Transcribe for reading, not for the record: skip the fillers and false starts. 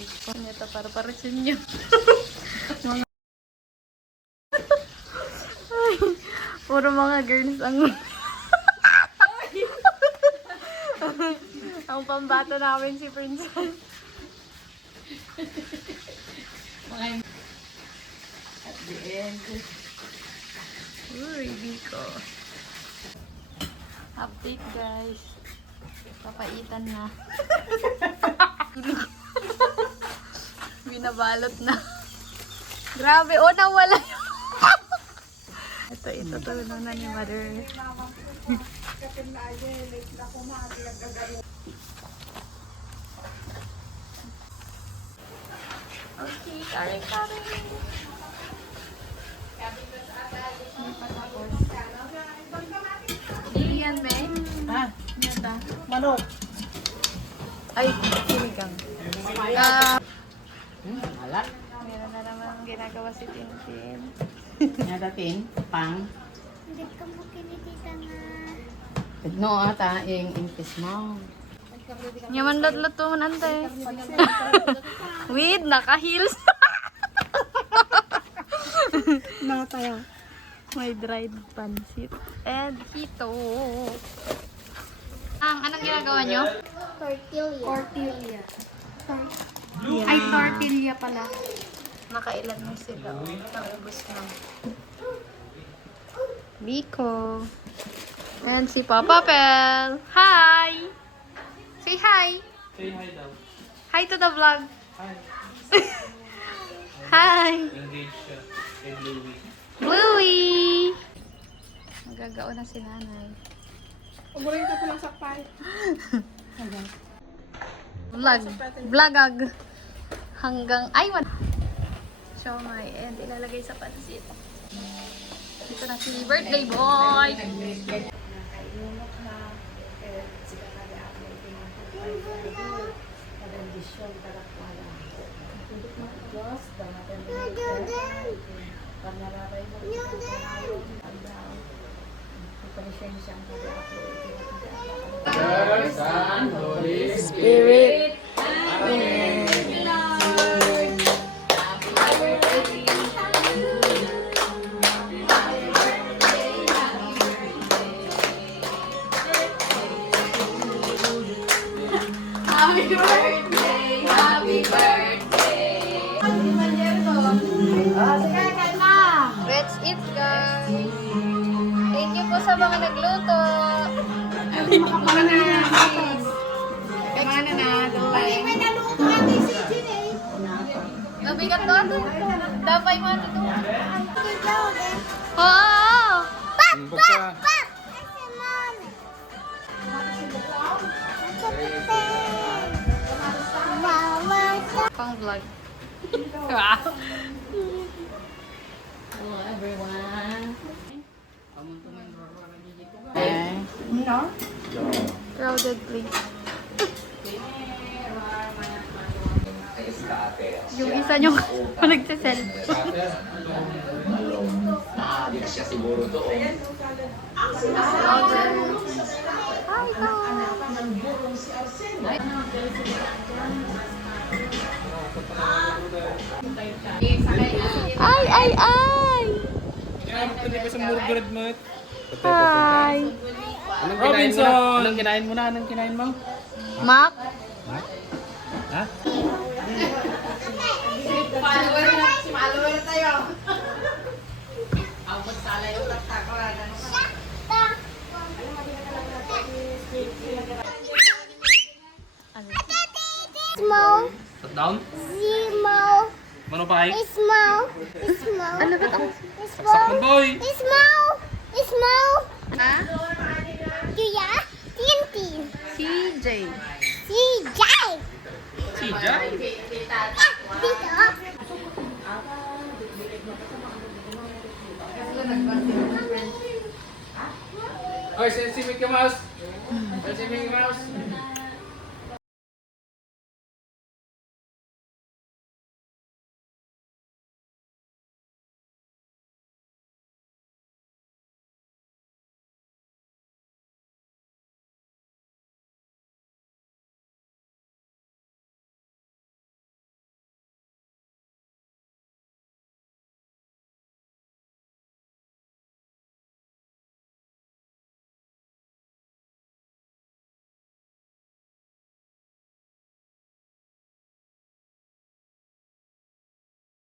Ito para sa inyo. Mga... Ay, puro mga girls ang... ang pambata namin si Princess. At the end. Uy, Biko. Update guys. Papaitan na. Binabalot na. Grabe, oh nawala yun. Ito tulong na ni Mother. Okay, kare-kare. Hindi pa tapos. Iyan, be? Ha? Yata. Manok. Ay, sinigang. Alat. Meron na naman ginagawa si Tintin. Nadating. Pang. Hindi ka mo kinitita na. No, ata. Yung impis mo. Yaman lat to man ante. With naka-heels. Nakataya. May dried pansit. And hito. Anong ginagawa nyo? Tortilla. Tortilla. Ay, tortilla pala. Nakailan mo sila. Naubos na. Biko. And si Papa Pel. Hi! Say hi! Say hi daw. Hi to the vlog. Hi. Hi! Engaged siya. Kay Louie. Bluey! Magagao na si nanay. Umuling ka lang sa pie. Vlog. Vlogag. Hanggang, ay, siomay. And ilalagay sa pansit. Dito na si birthday boy. Spirit. Happy birthday, happy birthday. Let's eat, guys. Thank you po sa mga nagluto. Kamana na. May naluto natin si Jine. Nabigat to ato. Dapay mo ato to. Ikaw din. Oo. Pap! Pap! Pap! Kasi mami. Mama. Pang vlog. Wow. Hello, everyone. Crowded place. Yung isa nyo nagsiselfie. Ay, ay, ay! Hindi pa sa murgurid mo. Hi! Anong kinain mo na? Anong kinain mo? Mac? Ha? Small. Sit down? Small. Mano pa ay? Small. Small. Ano ba ito? Sakman boy! Small. Small. Ha? Kuya. Tintin. CJ. Si Jai. Si Jai! Dito. Oy, si Mickey Mouse! Si Mickey Mouse!